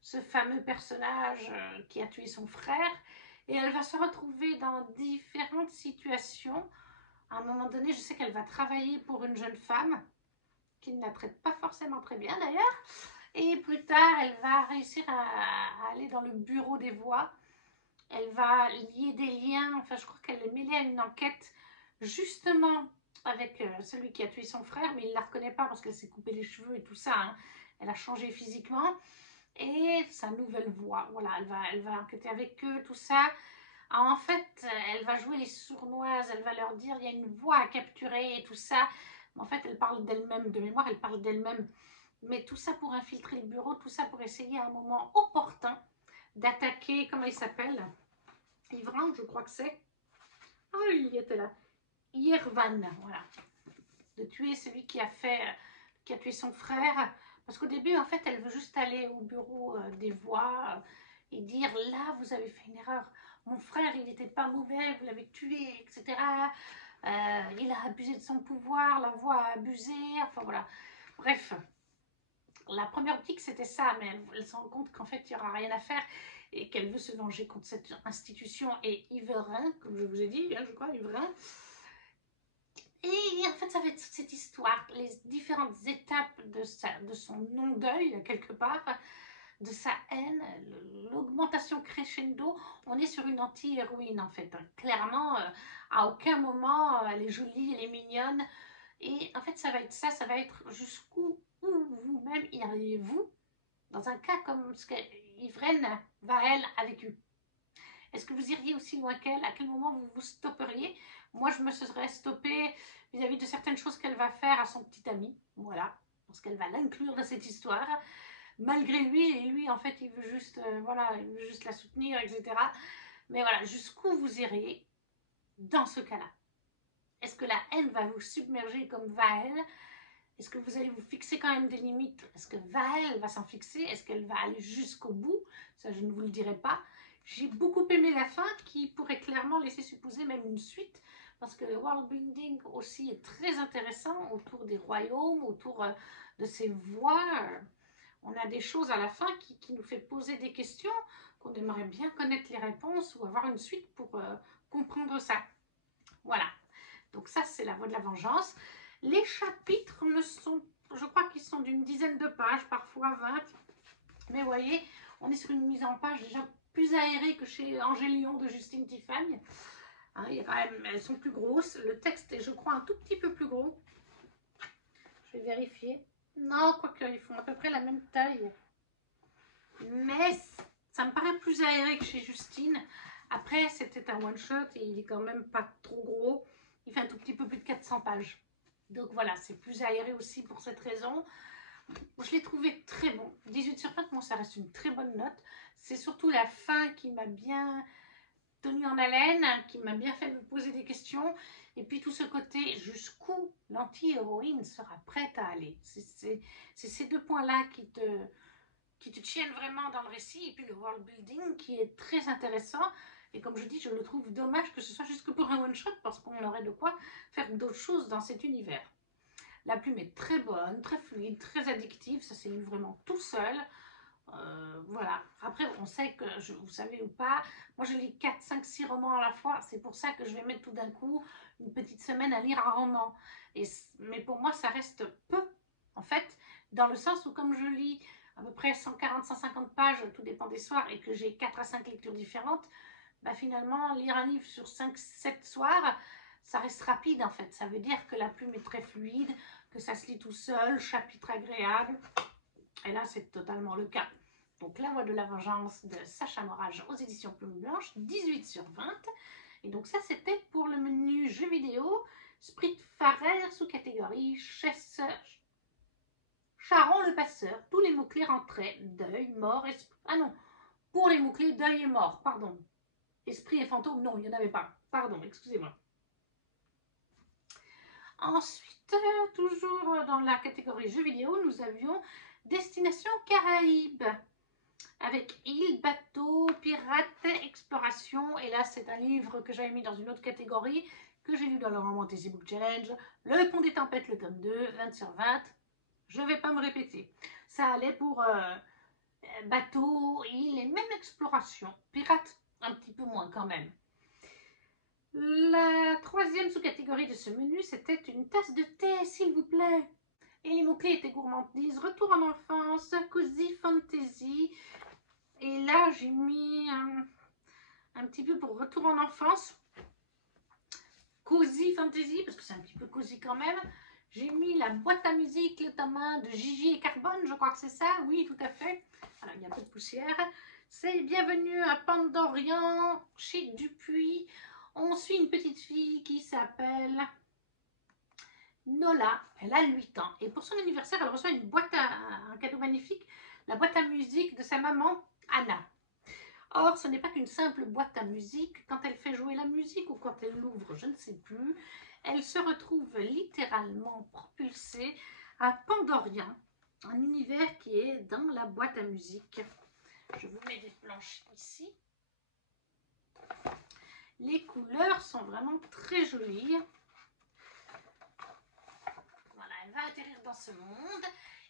ce fameux personnage qui a tué son frère. Et elle va se retrouver dans différentes situations. À un moment donné, je sais qu'elle va travailler pour une jeune femme qui ne la traite pas forcément très bien d'ailleurs. Et plus tard, elle va réussir à aller dans le bureau des voix. Elle va lier des liens, enfin je crois qu'elle est mêlée à une enquête justement avec celui qui a tué son frère, mais il ne la reconnaît pas parce qu'elle s'est coupé les cheveux et tout ça. Hein. Elle a changé physiquement. Et sa nouvelle voix, voilà, elle va enquêter avec eux, tout ça. En fait, elle va jouer les sournoises, elle va leur dire il y a une voix à capturer et tout ça. Mais en fait, elle parle d'elle-même, de mémoire, elle parle d'elle-même. Mais tout ça pour infiltrer le bureau, tout ça pour essayer à un moment opportun d'attaquer, comment il s'appelle, Ivran, je crois que c'est. Ah, il était là. Yervan, voilà. De tuer celui qui a tué son frère. Parce qu'au début, en fait, elle veut juste aller au bureau des voix et dire là, vous avez fait une erreur. Mon frère, il n'était pas mauvais, vous l'avez tué, etc. Il a abusé de son pouvoir, la voix a abusé, enfin voilà. Bref, la première optique, c'était ça, mais elle se rend compte qu'en fait, il n'y aura rien à faire et qu'elle veut se venger contre cette institution et Yverin, comme je vous ai dit, hein, je crois, Yverin. Et en fait, ça va être toute cette histoire, les différentes étapes de son non-deuil, quelque part, de sa haine, l'augmentation crescendo. On est sur une anti-héroïne, en fait. Clairement, à aucun moment, elle est jolie, elle est mignonne. Et en fait, ça va être ça, ça va être jusqu'où vous-même iriez-vous dans un cas comme ce qu'Yvraine Vaël a vécu. Est-ce que vous iriez aussi loin qu'elle? À quel moment vous vous stopperiez? Moi, je me serais stoppée vis-à-vis de certaines choses qu'elle va faire à son petit ami. Voilà, parce qu'elle va l'inclure dans cette histoire. Malgré lui, et lui, en fait, il veut juste, voilà, il veut juste la soutenir, etc. Mais voilà, jusqu'où vous iriez dans ce cas-là? Est-ce que la haine va vous submerger comme Vaël? Est-ce que vous allez vous fixer quand même des limites? Est-ce que Vaël va s'en fixer? Est-ce qu'elle va aller jusqu'au bout? Ça, je ne vous le dirai pas. J'ai beaucoup aimé la fin qui pourrait clairement laisser supposer même une suite parce que le world building aussi est très intéressant autour des royaumes, autour de ces voix. On a des choses à la fin qui nous fait poser des questions qu'on aimerait bien connaître les réponses ou avoir une suite pour comprendre ça. Voilà. Donc ça, c'est la voie de la vengeance. Les chapitres ne sont, je crois qu'ils sont d'une dizaine de pages, parfois 20. Mais vous voyez, on est sur une mise en page déjà plus aérée que chez Angélion de Justine Tiffany. Hein, il y a quand même, elles sont plus grosses. Le texte est, je crois, un tout petit peu plus gros. Je vais vérifier. Non, quoique, ils font à peu près la même taille. Mais ça me paraît plus aéré que chez Justine. Après, c'était un one-shot et il est quand même pas trop gros. Il fait un tout petit peu plus de 400 pages. Donc voilà, c'est plus aéré aussi pour cette raison. Je l'ai trouvé très bon. 18 sur 20, moi, ça reste une très bonne note. C'est surtout la fin qui m'a bien tenue en haleine, qui m'a bien fait me poser des questions. Et puis tout ce côté, jusqu'où l'anti-héroïne sera prête à aller. C'est ces deux points-là qui te tiennent vraiment dans le récit. Et puis le world building qui est très intéressant. Et comme je dis, je le trouve dommage que ce soit juste pour un one-shot parce qu'on aurait de quoi faire d'autres choses dans cet univers. La plume est très bonne, très fluide, très addictive. Ça s'est lu vraiment tout seul. Voilà. Après, on sait que, vous savez ou pas, moi je lis 4, 5, 6 romans à la fois. C'est pour ça que je vais mettre tout d'un coup une petite semaine à lire un roman. Mais pour moi, ça reste peu, en fait, dans le sens où comme je lis à peu près 140-150 pages, tout dépend des soirs, et que j'ai 4 à 5 lectures différentes, bah finalement, lire un livre sur 5-7 soirs, ça reste rapide en fait. Ça veut dire que la plume est très fluide, que ça se lit tout seul, chapitre agréable. Et là, c'est totalement le cas. Donc, La Voix de la Vengeance de Sacha Morage aux éditions Plume Blanche, 18/20. Et donc ça, c'était pour le menu jeux vidéo, Spritfire, sous-catégorie chasseur. Charon le passeur, tous les mots-clés rentraient, deuil, mort, esprit... Ah non, pour les mots-clés, deuil et mort, pardon. Esprit et fantôme, non, il n'y en avait pas. Pardon, excusez-moi. Ensuite, toujours dans la catégorie jeux vidéo, nous avions Destination Caraïbes, avec île, bateau, pirate, exploration. Et là, c'est un livre que j'avais mis dans une autre catégorie, que j'ai lu dans le Fantasy Book Challenge, Le Pont des Tempêtes, le tome 2, 20/20. Je ne vais pas me répéter. Ça allait pour bateau, île et même exploration. Pirate, un petit peu moins quand même. La troisième sous-catégorie de ce menu, c'était une tasse de thé, s'il vous plaît. Et les mots-clés étaient gourmandise, retour en enfance, cozy fantasy. Et là, j'ai mis un petit peu pour retour en enfance. Cozy fantasy, parce que c'est un petit peu cozy quand même. J'ai mis la boîte à musique, le tome 1 de Gigi et Carbone, je crois que c'est ça. Oui, tout à fait. Alors, il y a un peu de poussière. C'est Bienvenue à Pandorian, chez Dupuis. On suit une petite fille qui s'appelle Nola. Elle a 8 ans. Et pour son anniversaire, elle reçoit une boîte un cadeau magnifique, la boîte à musique de sa maman, Anna. Or, ce n'est pas qu'une simple boîte à musique. Quand elle fait jouer la musique ou quand elle l'ouvre, je ne sais plus, elle se retrouve littéralement propulsée à Pandorian, un univers qui est dans la boîte à musique. Je vous mets des planches ici. Les couleurs sont vraiment très jolies. Voilà, elle va atterrir dans ce monde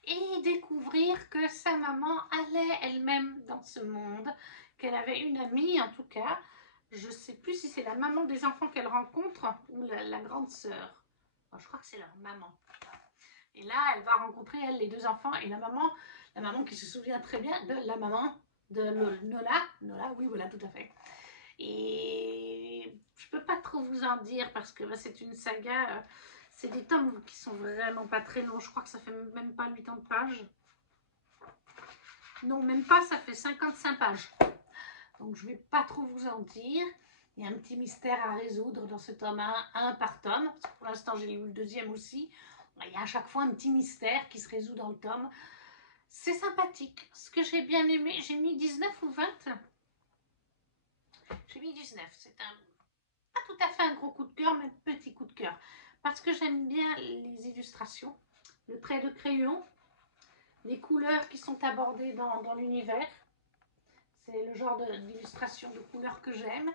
et découvrir que sa maman allait elle-même dans ce monde, qu'elle avait une amie en tout cas. Je ne sais plus si c'est la maman des enfants qu'elle rencontre ou la grande sœur. Bon, je crois que c'est leur maman. Et là, elle va rencontrer, elle, les deux enfants et la maman qui se souvient très bien de la maman de Nola. Nola, oui, voilà, tout à fait. Et je peux pas trop vous en dire parce que c'est une saga, c'est des tomes qui sont vraiment pas très longs. Je crois que ça fait même pas 80 pages. Non, même pas, ça fait 55 pages. Donc je vais pas trop vous en dire. Il y a un petit mystère à résoudre dans ce tome 1 par tome. Parce que pour l'instant, j'ai lu le deuxième aussi. Il y a à chaque fois un petit mystère qui se résout dans le tome. C'est sympathique. Ce que j'ai bien aimé, j'ai mis 19 ou 20. J'ai mis 19. C'est pas tout à fait un gros coup de cœur, mais petit coup de cœur. Parce que j'aime bien les illustrations, le trait de crayon, les couleurs qui sont abordées dans l'univers. C'est le genre d'illustration de couleurs que j'aime.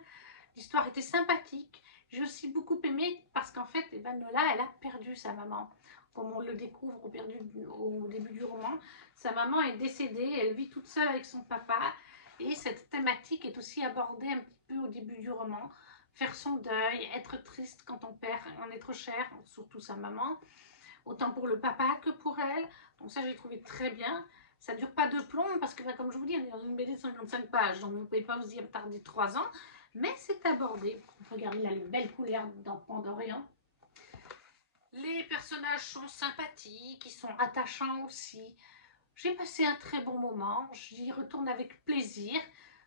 L'histoire était sympathique. J'ai aussi beaucoup aimé parce qu'en fait, Nola, elle a perdu sa maman. Comme on le découvre au début du roman, sa maman est décédée, elle vit toute seule avec son papa. Et cette thématique est aussi abordée un petit peu au début du roman. Faire son deuil, être triste quand on perd un être cher, surtout sa maman. Autant pour le papa que pour elle. Donc ça, j'ai trouvé très bien. Ça ne dure pas de plomb parce que, comme je vous dis, on est dans une BD de 55 pages. Donc vous ne pouvez pas vous y attarder 3 ans. Mais c'est abordé. Regardez là les belles couleurs dans Pandorian. Les personnages sont sympathiques, ils sont attachants aussi. J'ai passé un très bon moment, j'y retourne avec plaisir.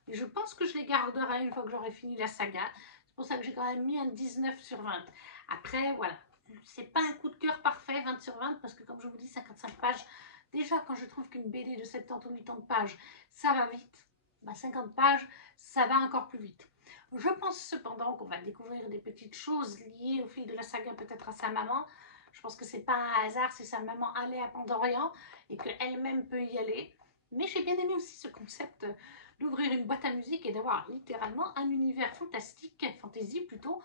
Et je pense que je les garderai une fois que j'aurai fini la saga. C'est pour ça que j'ai quand même mis un 19/20. Après, voilà, c'est pas un coup de cœur parfait, 20/20, parce que comme je vous dis, 55 pages. Déjà, quand je trouve qu'une BD de 70 ou 80 pages, ça va vite. 50 pages, ça va encore plus vite. Je pense cependant qu'on va découvrir des petites choses liées au fil de la saga, peut-être à sa maman. Je pense que c'est pas un hasard si sa maman allait à Pandorian et qu'elle-même peut y aller. Mais j'ai bien aimé aussi ce concept d'ouvrir une boîte à musique et d'avoir littéralement un univers fantastique, fantasy plutôt,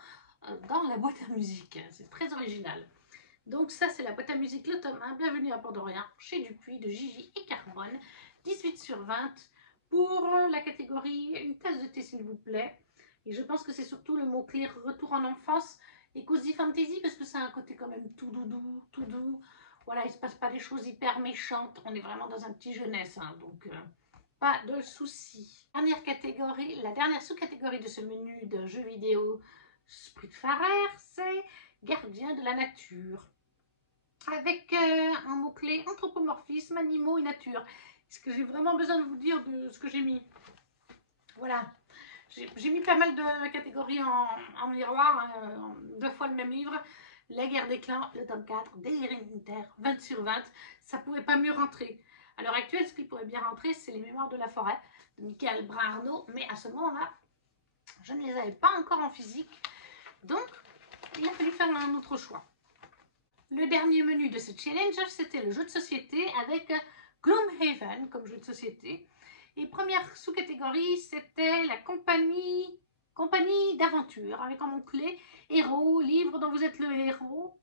dans la boîte à musique. C'est très original. Donc ça, c'est la boîte à musique, le tome 1. Bienvenue à Pandorian, chez Dupuis, de Gigi et Carbone. 18/20 pour la catégorie une tasse de thé, s'il vous plaît. Et je pense que c'est surtout le mot-clé retour en enfance et cozy fantasy parce que ça a un côté quand même tout doudou, tout doux. Voilà, il ne se passe pas des choses hyper méchantes. On est vraiment dans un petit jeunesse, hein, donc pas de soucis. Dernière catégorie, la dernière sous-catégorie de ce menu de jeux vidéo Spritfire, c'est Gardien de la nature. Avec un mot-clé anthropomorphisme, animaux et nature. Est-ce que j'ai vraiment besoin de vous dire de ce que j'ai mis? Voilà. J'ai mis pas mal de catégories en miroir, hein, 2 fois le même livre. La guerre des clans, le tome 4, des héréditaires, 20 sur 20. Ça pouvait pas mieux rentrer. À l'heure actuelle, ce qui pourrait bien rentrer, c'est les mémoires de la forêt de Michael Brun-Arnaud. Mais à ce moment-là, je ne les avais pas encore en physique. Donc, il a fallu faire un autre choix. Le dernier menu de ce challenge, c'était le jeu de société avec Gloomhaven comme jeu de société. Et première sous-catégorie, c'était la compagnie d'aventure, avec en mot-clé héros, livre dont vous êtes le héros,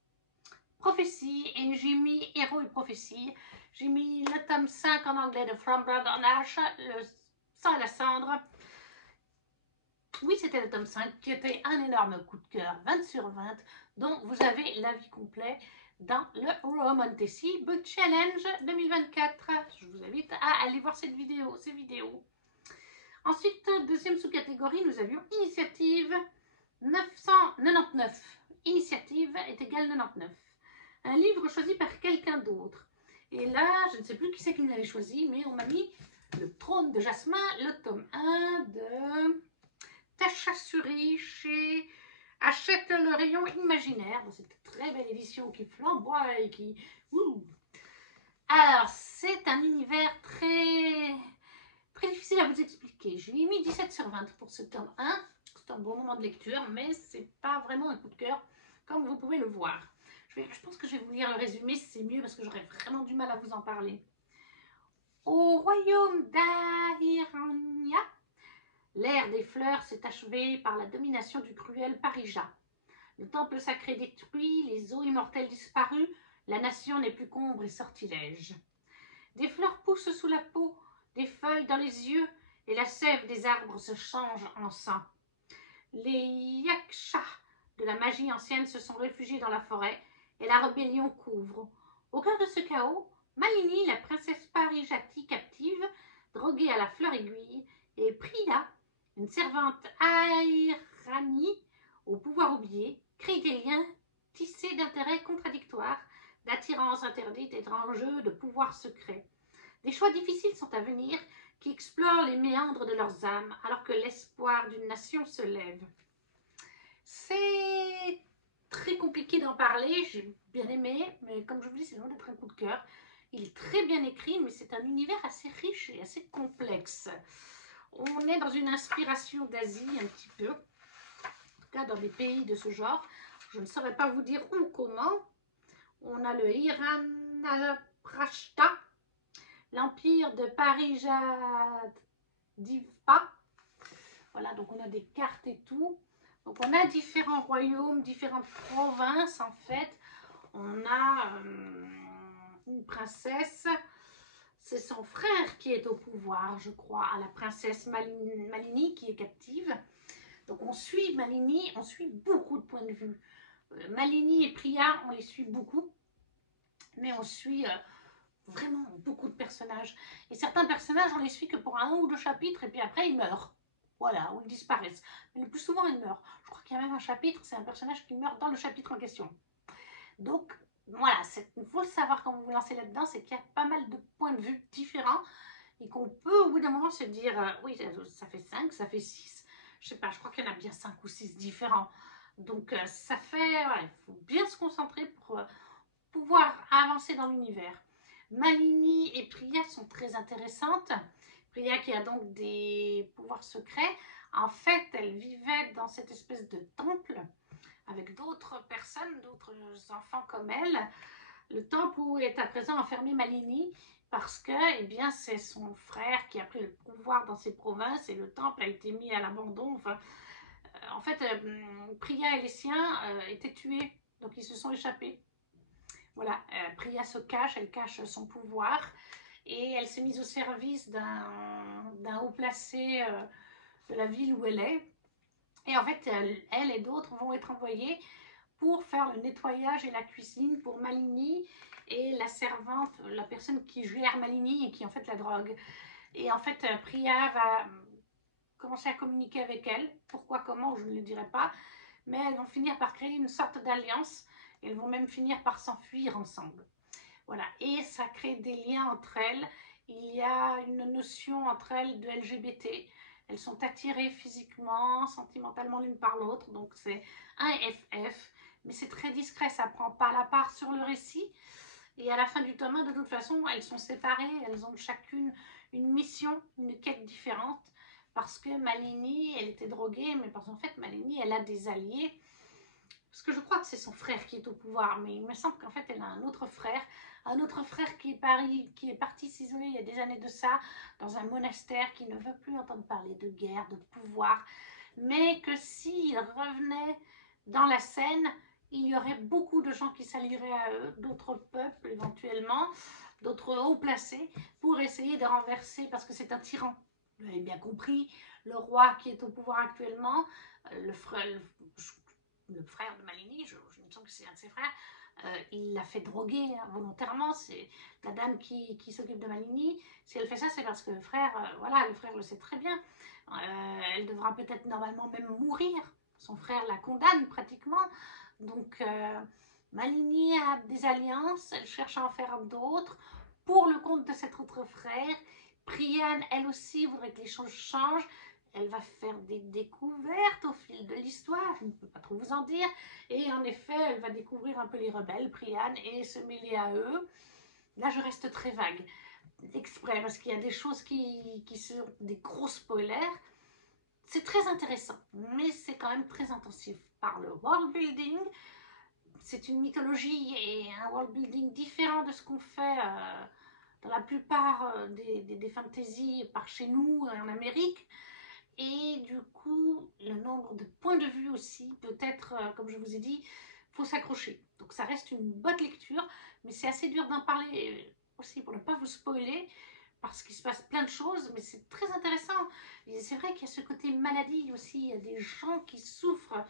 prophétie, et j'ai mis héros et prophétie. J'ai mis le tome 5 en anglais de From Blood and Ash, le sang et la cendre. Oui, c'était le tome 5 qui était un énorme coup de cœur, 20 sur 20, dont vous avez l'avis complet dans le Romantasy Book Challenge 2024. Je vous invite à aller voir ces vidéos. Ensuite, deuxième sous-catégorie, nous avions initiative 999. Initiative est égale 99. Un livre choisi par quelqu'un d'autre. Et là, je ne sais plus qui c'est qui me l'avait choisi, mais on m'a mis Le Trône de Jasmin, le tome 1 de Tasha Suri chez Achète le rayon imaginaire, dans cette très belle édition qui flamboie et qui... Alors, c'est un univers très difficile à vous expliquer. Je lui ai mis 17 sur 20 pour ce tome 1. C'est un bon moment de lecture, mais c'est pas vraiment un coup de cœur, comme vous pouvez le voir. Je pense que je vais vous lire le résumé, c'est mieux, parce que j'aurais vraiment du mal à vous en parler. Au royaume d'Ahirania, l'ère des fleurs s'est achevée par la domination du cruel Parija. Le temple sacré détruit, les eaux immortelles disparues, la nation n'est plus qu'ombre et sortilège. Des fleurs poussent sous la peau, des feuilles dans les yeux, et la sève des arbres se change en sang. Les yakshas de la magie ancienne se sont réfugiés dans la forêt, et la rébellion couvre. Au cœur de ce chaos, Malini, la princesse Parijati captive, droguée à la fleur aiguille, et Priya, une servante Airani, au pouvoir oublié, créent des liens tissés d'intérêts contradictoires, d'attirance interdite et d'enjeux de pouvoir secret. Des choix difficiles sont à venir qui explorent les méandres de leurs âmes alors que l'espoir d'une nation se lève. C'est très compliqué d'en parler, j'ai bien aimé, mais comme je vous dis, c'est loin d'être un coup de cœur. Il est très bien écrit, mais c'est un univers assez riche et assez complexe. On est dans une inspiration d'Asie un petit peu, en tout cas dans des pays de ce genre. Je ne saurais pas vous dire où, comment. On a le Hiranaprashta, l'empire de Parijadivpa. Voilà, donc on a des cartes et tout. Donc on a différents royaumes, différentes provinces en fait. On a une princesse, c'est son frère qui est au pouvoir, je crois, à la princesse Malini qui est captive. Donc on suit Malini, on suit beaucoup de points de vue. Malini et Priya, on les suit beaucoup, mais on suit vraiment beaucoup de personnages. Et certains personnages, on les suit que pour 1 ou 2 chapitres, et puis après ils meurent. Voilà, ou ils disparaissent. Mais le plus souvent, ils meurent. Je crois qu'il y a même un chapitre, c'est un personnage qui meurt dans le chapitre en question. Donc, voilà, il faut le savoir quand vous vous lancez là-dedans, c'est qu'il y a pas mal de points de vue différents et qu'on peut au bout d'un moment se dire, oui, ça fait 5, ça fait 6. Je sais pas, je crois qu'il y en a bien 5 ou 6 différents. Donc, ça fait, il faut bien se concentrer pour pouvoir avancer dans l'univers. Malini et Priya sont très intéressantes. Priya qui a donc des pouvoirs secrets. En fait, elle vivait dans cette espèce de temple avec d'autres personnes, d'autres enfants comme elle. Le temple où est à présent enfermé Malini parce que eh bien, c'est son frère qui a pris le pouvoir dans ses provinces et le temple a été mis à l'abandon. Enfin, en fait, Priya et les siens étaient tués, donc ils se sont échappés. Voilà, Priya se cache, elle cache son pouvoir et elle s'est mise au service d'un haut placé de la ville où elle est. Et en fait, elle et d'autres vont être envoyés pour faire le nettoyage et la cuisine pour Malini et la servante, la personne qui gère Malini et qui en fait la drogue. Et en fait, Priya va commencer à communiquer avec elle. Pourquoi, comment, je ne le dirai pas. Mais elles vont finir par créer une sorte d'alliance. Elles vont même finir par s'enfuir ensemble. Voilà. Et ça crée des liens entre elles. Il y a une notion entre elles de LGBT. Elles sont attirées physiquement, sentimentalement l'une par l'autre. Donc c'est un FF. Mais c'est très discret, ça ne prend pas la part sur le récit. Et à la fin du tome 1, de toute façon, elles sont séparées. Elles ont chacune une mission, une quête différente. Parce que Malini, elle était droguée, mais parce qu'en fait, Malini, elle a des alliés. Parce que je crois que c'est son frère qui est au pouvoir, mais il me semble qu'en fait, elle a un autre frère qui est parti s'isoler il y a des années de ça, dans un monastère, qui ne veut plus entendre parler de guerre, de pouvoir, mais que s'il revenait dans la scène, il y aurait beaucoup de gens qui s'allieraient à eux, d'autres peuples éventuellement, d'autres hauts placés, pour essayer de renverser, parce que c'est un tyran. Vous l'avez bien compris, le roi qui est au pouvoir actuellement, le frère de Malini, je me sens que c'est un de ses frères, il l'a fait droguer volontairement. C'est la dame qui s'occupe de Malini. Si elle fait ça, c'est parce que le frère, voilà, le frère le sait très bien. Elle devra peut-être normalement même mourir. Son frère la condamne pratiquement. Donc, Malini a des alliances, elle cherche à en faire d'autres pour le compte de cet autre frère. Priyan, elle aussi, voudrait que les choses changent. Elle va faire des découvertes au fil de l'histoire, je ne peux pas trop vous en dire. Et en effet, elle va découvrir un peu les rebelles, Priyan, et se mêler à eux. Là, je reste très vague, exprès, parce qu'il y a des choses qui sont des gros spoilers. C'est très intéressant, mais c'est quand même très intensif par le world building. C'est une mythologie et un world building différent de ce qu'on fait dans la plupart des fantasy par chez nous en Amérique. Et du coup, le nombre de points de vue aussi, peut-être, comme je vous ai dit, il faut s'accrocher. Donc ça reste une bonne lecture, mais c'est assez dur d'en parler aussi pour ne pas vous spoiler, parce qu'il se passe plein de choses, mais c'est très intéressant. Et c'est vrai qu'il y a ce côté maladie aussi, il y a des gens qui souffrent,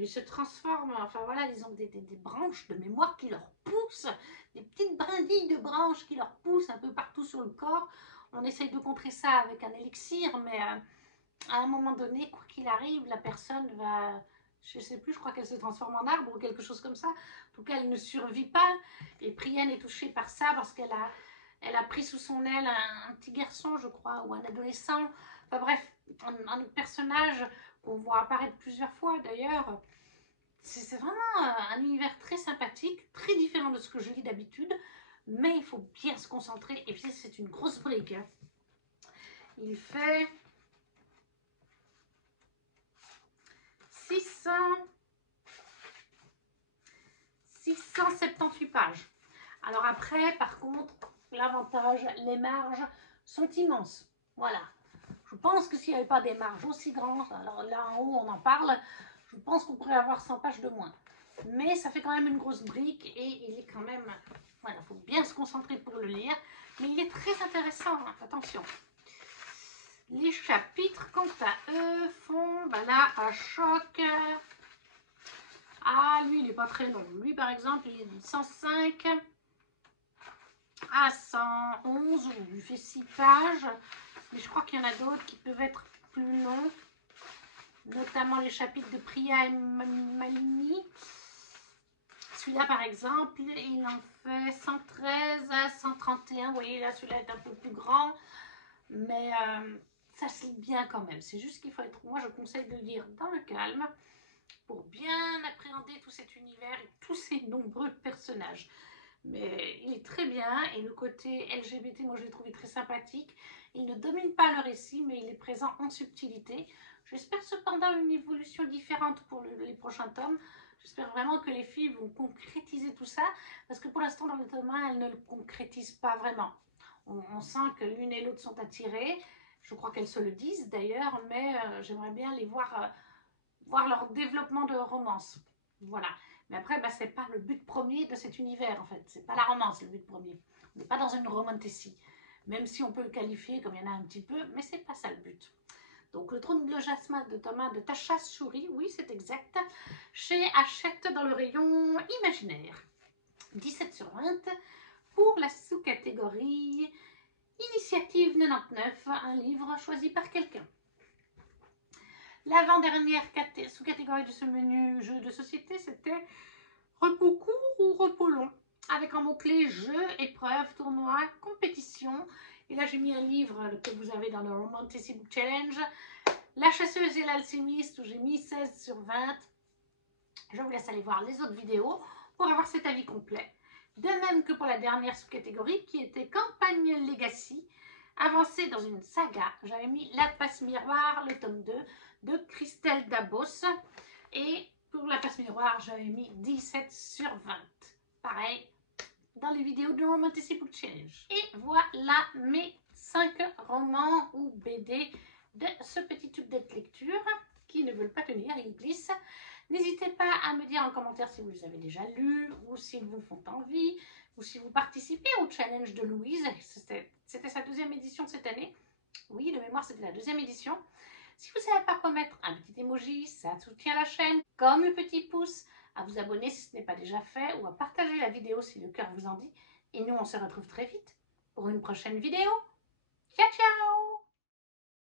ils se transforment, enfin voilà, ils ont des branches de mémoire qui leur poussent, des petites brindilles de branches qui leur poussent un peu partout sur le corps. On essaye de contrer ça avec un élixir, mais à un moment donné, quoi qu'il arrive, la personne va, je ne sais plus, je crois qu'elle se transforme en arbre ou quelque chose comme ça. En tout cas, elle ne survit pas. Et Priyan est touchée par ça parce qu'elle a pris sous son aile un petit garçon, je crois, ou un adolescent. Enfin bref, un autre personnage qu'on voit apparaître plusieurs fois d'ailleurs. C'est vraiment un univers très sympathique, très différent de ce que je lis d'habitude, mais il faut bien se concentrer. Et puis c'est une grosse brique. Hein. Il fait 678 pages. Alors après, par contre, l'avantage, les marges sont immenses. Voilà. Je pense que s'il n'y avait pas des marges aussi grandes, alors là en haut on en parle, je pense qu'on pourrait avoir 100 pages de moins. Mais ça fait quand même une grosse brique et il est quand même... Voilà, il faut bien se concentrer pour le lire. Mais il est très intéressant, attention. Les chapitres, quant à eux, font ben là un choc. Ah, lui, il n'est pas très long. Lui, par exemple, il est de 105 à 111. On lui fait 6 pages. Mais je crois qu'il y en a d'autres qui peuvent être plus longs. Notamment les chapitres de Priya et Malini. Celui-là, par exemple, il en fait 113 à 131. Vous voyez, là, celui-là est un peu plus grand. Mais ça se lit bien quand même. C'est juste qu'il faut être... Moi, je conseille de lire dans le calme pour bien appréhender tout cet univers et tous ces nombreux personnages. Mais il est très bien et le côté LGBT, moi je l'ai trouvé très sympathique. Il ne domine pas le récit, mais il est présent en subtilité. J'espère cependant une évolution différente pour les prochains tomes. J'espère vraiment que les filles vont concrétiser tout ça, parce que pour l'instant dans le tome 1, elles ne le concrétisent pas vraiment. On sent que l'une et l'autre sont attirées. Je crois qu'elles se le disent d'ailleurs, mais j'aimerais bien les voir leur développement de romance. Voilà. Mais après, bah, c'est pas le but premier de cet univers, en fait. C'est pas la romance, le but premier. On n'est pas dans une romantécie. Même si on peut le qualifier comme il y en a un petit peu, mais c'est pas ça le but. Donc, le trône de jasmin de Thomas de Tasha Shuri, oui, c'est exact, chez Hachette dans le rayon imaginaire. 17 sur 20 pour la sous-catégorie Initiative 99, un livre choisi par quelqu'un. L'avant-dernière sous-catégorie de ce menu jeu de société, c'était repos court ou repos long, avec un mot-clé jeu, épreuve, tournoi, compétition. Et là, j'ai mis un livre que vous avez dans le Romantasy Book Challenge, La chasseuse et l'alchimiste, où j'ai mis 16 sur 20. Je vous laisse aller voir les autres vidéos pour avoir cet avis complet. De même que pour la dernière sous-catégorie qui était Campagne Legacy, avancée dans une saga. J'avais mis La Passe Miroir, le tome 2 de Christelle Dabos. Et pour La Passe Miroir, j'avais mis 17 sur 20. Pareil dans les vidéos de Romantasy Book Challenge. Et voilà mes 5 romans ou BD de ce petit tube de lecture qui ne veulent pas tenir, ils glissent. N'hésitez pas à me dire en commentaire si vous les avez déjà lus ou s'ils vous font envie ou si vous participez au challenge de Louise. C'était sa 2e édition cette année. Oui, de mémoire, c'était la 2e édition. Si vous ne savez pas quoi mettre, un petit emoji, ça soutient la chaîne, comme le petit pouce, à vous abonner si ce n'est pas déjà fait ou à partager la vidéo si le cœur vous en dit. Et nous, on se retrouve très vite pour une prochaine vidéo. Ciao, ciao!